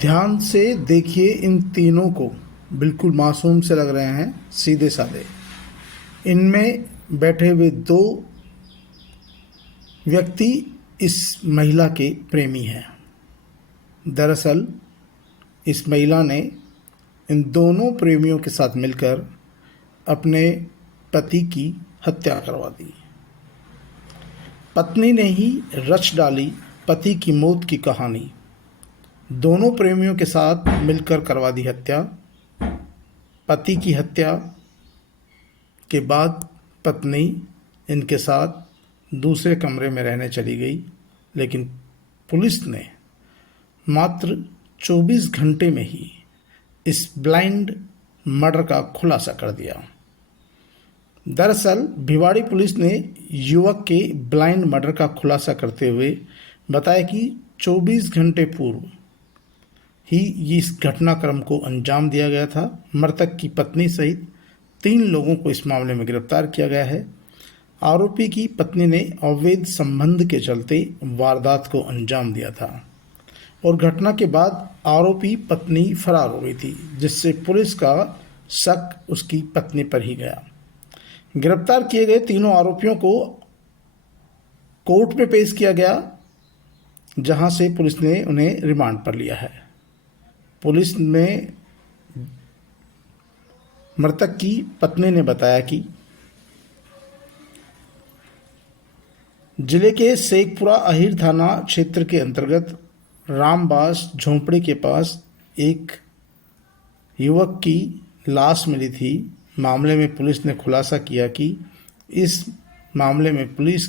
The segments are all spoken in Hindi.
ध्यान से देखिए, इन तीनों को बिल्कुल मासूम से लग रहे हैं, सीधे साधे। इनमें बैठे हुए दो व्यक्ति इस महिला के प्रेमी हैं। दरअसल इस महिला ने इन दोनों प्रेमियों के साथ मिलकर अपने पति की हत्या करवा दी। पत्नी ने ही रच डाली पति की मौत की कहानी। दोनों प्रेमियों के साथ मिलकर करवा दी हत्या। पति की हत्या के बाद पत्नी इनके साथ दूसरे कमरे में रहने चली गई, लेकिन पुलिस ने मात्र 24 घंटे में ही इस ब्लाइंड मर्डर का खुलासा कर दिया। दरअसल भिवाड़ी पुलिस ने युवक के ब्लाइंड मर्डर का खुलासा करते हुए बताया कि 24 घंटे पूर्व ही इस घटनाक्रम को अंजाम दिया गया था। मृतक की पत्नी सहित 3 लोगों को इस मामले में गिरफ्तार किया गया है। आरोपी की पत्नी ने अवैध संबंध के चलते वारदात को अंजाम दिया था और घटना के बाद आरोपी पत्नी फरार हो गई थी, जिससे पुलिस का शक उसकी पत्नी पर ही गया। गिरफ्तार किए गए तीनों आरोपियों को कोर्ट में पेश किया गया, जहां से पुलिस ने उन्हें रिमांड पर लिया है। पुलिस में मृतक की पत्नी ने बताया कि जिले के शेखपुरा अहीर थाना क्षेत्र के अंतर्गत रामबास झोंपड़ी के पास एक युवक की लाश मिली थी। मामले में पुलिस ने खुलासा किया कि इस मामले में पुलिस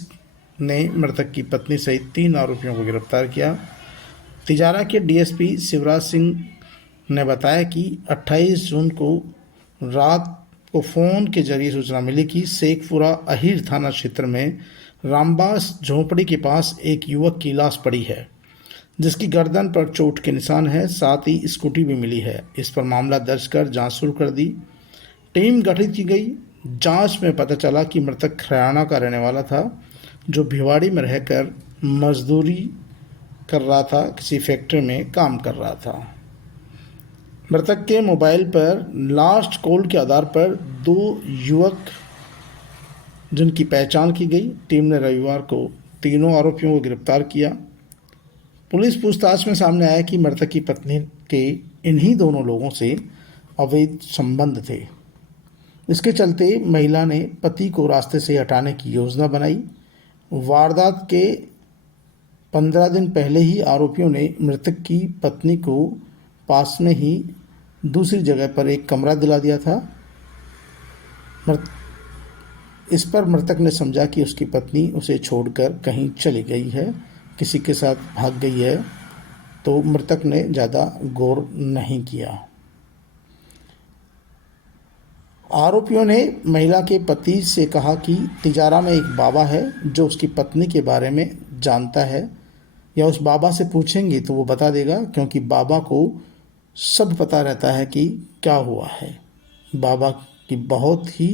ने मृतक की पत्नी सहित 3 आरोपियों को गिरफ्तार किया। तिजारा के डीएसपी शिवराज सिंह ने बताया कि 28 जून को रात को फ़ोन के जरिए सूचना मिली कि शेखपुरा अहीर थाना क्षेत्र में रामबास झोंपड़ी के पास एक युवक की लाश पड़ी है, जिसकी गर्दन पर चोट के निशान है, साथ ही स्कूटी भी मिली है। इस पर मामला दर्ज कर जांच शुरू कर दी। टीम गठित की गई। जांच में पता चला कि मृतक हरियाणा का रहने वाला था, जो भिवाड़ी में रहकर मजदूरी कर रहा था, किसी फैक्ट्री में काम कर रहा था। मृतक के मोबाइल पर लास्ट कॉल के आधार पर 2 युवक जिनकी पहचान की गई। टीम ने रविवार को तीनों आरोपियों को गिरफ्तार किया। पुलिस पूछताछ में सामने आया कि मृतक की पत्नी के इन्हीं दोनों लोगों से अवैध संबंध थे। इसके चलते महिला ने पति को रास्ते से हटाने की योजना बनाई। वारदात के 15 दिन पहले ही आरोपियों ने मृतक की पत्नी को पास में ही दूसरी जगह पर एक कमरा दिला दिया था। इस पर मृतक ने समझा कि उसकी पत्नी उसे छोड़कर कहीं चली गई है, किसी के साथ भाग गई है, तो मृतक ने ज़्यादा गौर नहीं किया। आरोपियों ने महिला के पति से कहा कि तिजारा में एक बाबा है जो उसकी पत्नी के बारे में जानता है, या उस बाबा से पूछेंगे तो वो बता देगा, क्योंकि बाबा को सब पता रहता है कि क्या हुआ है। बाबा की बहुत ही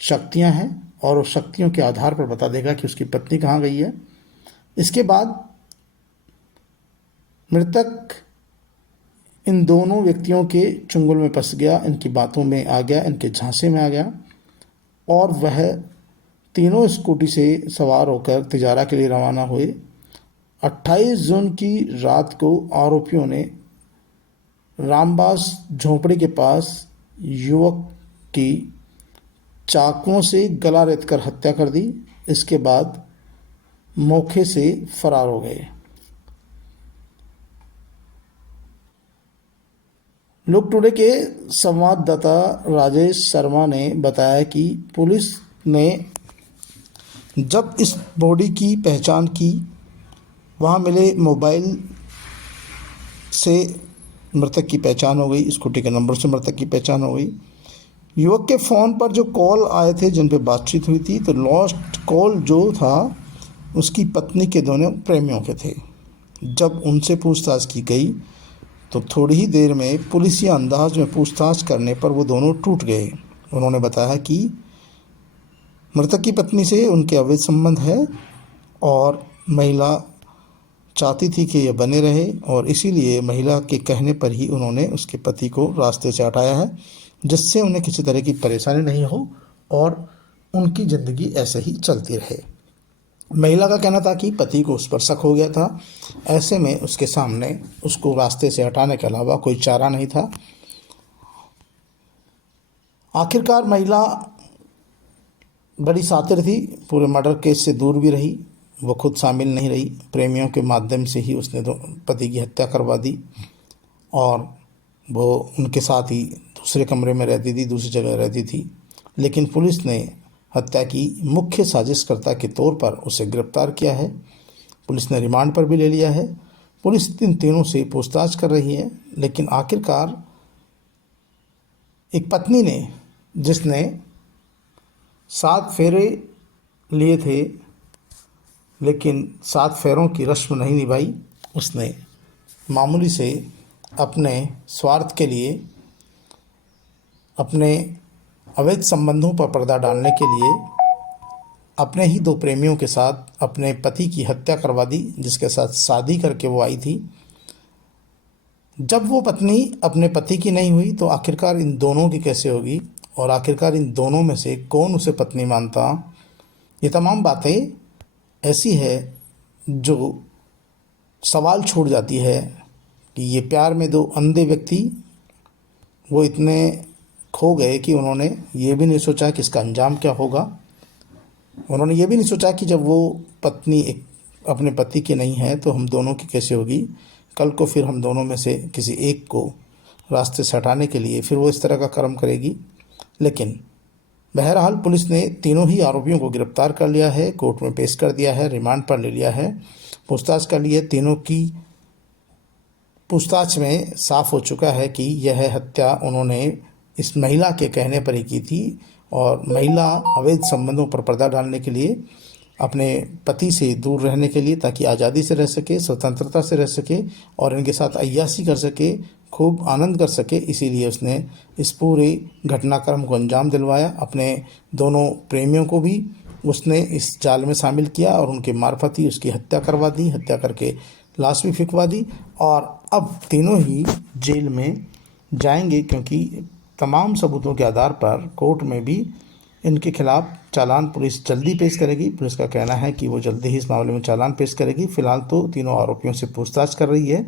शक्तियां हैं और उस शक्तियों के आधार पर बता देगा कि उसकी पत्नी कहाँ गई है। इसके बाद मृतक इन दोनों व्यक्तियों के चुंगल में फंस गया, इनकी बातों में आ गया, इनके झांसे में आ गया और वह तीनों स्कूटी से सवार होकर तिजारा के लिए रवाना हुए। 28 जून की रात को आरोपियों ने रामबास झोंपड़ी के पास युवक की चाकुओं से गला रेतकर हत्या कर दी। इसके बाद मौके से फरार हो गए। लोक टुडे के संवाददाता राजेश शर्मा ने बताया कि पुलिस ने जब इस बॉडी की पहचान की, वहाँ मिले मोबाइल से मृतक की पहचान हो गई, स्कूटी के नंबर से मृतक की पहचान हो गई। युवक के फ़ोन पर जो कॉल आए थे जिन पे बातचीत हुई थी, तो लॉस्ट कॉल जो था उसकी पत्नी के दोनों प्रेमियों के थे। जब उनसे पूछताछ की गई तो थोड़ी ही देर में पुलिसिया अंदाज में पूछताछ करने पर वो दोनों टूट गए। उन्होंने बताया कि मृतक की पत्नी से उनके अवैध संबंध है और महिला चाहती थी कि यह बने रहे और इसीलिए महिला के कहने पर ही उन्होंने उसके पति को रास्ते से हटाया है, जिससे उन्हें किसी तरह की परेशानी नहीं हो और उनकी ज़िंदगी ऐसे ही चलती रहे। महिला का कहना था कि पति को उस पर शक हो गया था, ऐसे में उसके सामने उसको रास्ते से हटाने के अलावा कोई चारा नहीं था। आखिरकार महिला बड़ी शातिर थी, पूरे मर्डर केस से दूर भी रही, वो खुद शामिल नहीं रही। प्रेमियों के माध्यम से ही उसने पति की हत्या करवा दी और वो उनके साथ ही दूसरे कमरे में रहती थी, दूसरी जगह रहती थी। लेकिन पुलिस ने हत्या की मुख्य साजिशकर्ता के तौर पर उसे गिरफ्तार किया है। पुलिस ने रिमांड पर भी ले लिया है। पुलिस इन तीनों से पूछताछ कर रही है, लेकिन आखिरकार एक पत्नी ने, जिसने 7 फेरे लिए थे लेकिन 7 फेरों की रस्म नहीं निभाई, उसने मामूली से अपने स्वार्थ के लिए, अपने अवैध संबंधों पर पर्दा डालने के लिए अपने ही 2 प्रेमियों के साथ अपने पति की हत्या करवा दी, जिसके साथ शादी करके वो आई थी। जब वो पत्नी अपने पति की नहीं हुई तो आखिरकार इन दोनों की कैसे होगी और आखिरकार इन दोनों में से कौन उसे पत्नी मानता। ये तमाम बातें ऐसी है जो सवाल छोड़ जाती है कि ये प्यार में 2 अंधे व्यक्ति वो इतने खो गए कि उन्होंने ये भी नहीं सोचा कि इसका अंजाम क्या होगा। उन्होंने ये भी नहीं सोचा कि जब वो पत्नी अपने पति की नहीं है तो हम दोनों की कैसे होगी। कल को फिर हम दोनों में से किसी एक को रास्ते से हटाने के लिए फिर वो इस तरह का कर्म करेगी। लेकिन बहरहाल पुलिस ने तीनों ही आरोपियों को गिरफ्तार कर लिया है, कोर्ट में पेश कर दिया है, रिमांड पर ले लिया है, पूछताछ कर ली है। तीनों की पूछताछ में साफ हो चुका है कि यह हत्या उन्होंने इस महिला के कहने पर ही की थी और महिला अवैध संबंधों पर पर्दा डालने के लिए, अपने पति से दूर रहने के लिए, ताकि आज़ादी से रह सके, स्वतंत्रता से रह सके और इनके साथ अय्याशी कर सके, खूब आनंद कर सके, इसीलिए उसने इस पूरे घटनाक्रम को अंजाम दिलवाया। अपने दोनों प्रेमियों को भी उसने इस जाल में शामिल किया और उनके मार्फत ही उसकी हत्या करवा दी, हत्या करके लाश भी फिकवा दी और अब तीनों ही जेल में जाएंगे, क्योंकि तमाम सबूतों के आधार पर कोर्ट में भी इनके खिलाफ चालान पुलिस जल्दी पेश करेगी। पुलिस का कहना है कि वो जल्दी ही इस मामले में चालान पेश करेगी। फिलहाल तो तीनों आरोपियों से पूछताछ कर रही है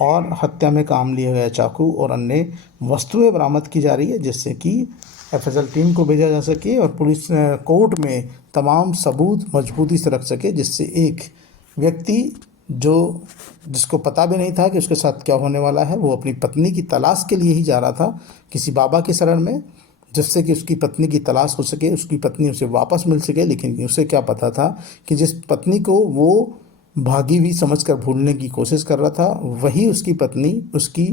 और हत्या में काम लिए गए चाकू और अन्य वस्तुएं बरामद की जा रही है, जिससे कि एफएसएल टीम को भेजा जा सके और पुलिस कोर्ट में तमाम सबूत मजबूती से रख सके, जिससे एक व्यक्ति जिसको पता भी नहीं था कि उसके साथ क्या होने वाला है, वो अपनी पत्नी की तलाश के लिए ही जा रहा था किसी बाबा के शरण में, जिससे कि उसकी पत्नी की तलाश हो सके, उसकी पत्नी उसे वापस मिल सके। लेकिन उसे क्या पता था कि जिस पत्नी को वो भागी हुई समझकर भूलने की कोशिश कर रहा था, वही उसकी पत्नी उसकी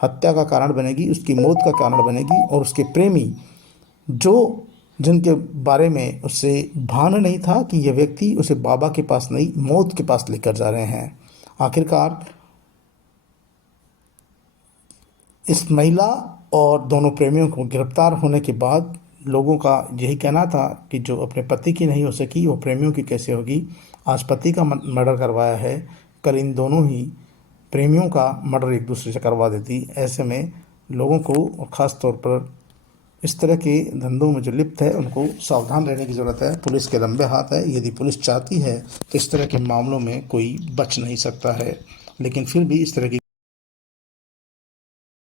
हत्या का कारण बनेगी, उसकी मौत का कारण बनेगी। और उसके प्रेमी जिनके बारे में उसे भान नहीं था कि यह व्यक्ति उसे बाबा के पास नहीं, मौत के पास लेकर जा रहे हैं। आखिरकार इस महिला और दोनों प्रेमियों को गिरफ्तार होने के बाद लोगों का यही कहना था कि जो अपने पति की नहीं हो सकी वो प्रेमियों की कैसे होगी। आज पति का मर्डर करवाया है, कल इन दोनों ही प्रेमियों का मर्डर एक दूसरे से करवा देती। ऐसे में लोगों को, और ख़ास तौर पर इस तरह के धंधों में जो लिप्त है, उनको सावधान रहने की ज़रूरत है। पुलिस के लंबे हाथ है, यदि पुलिस चाहती है तो इस तरह के मामलों में कोई बच नहीं सकता है। लेकिन फिर भी इस तरह की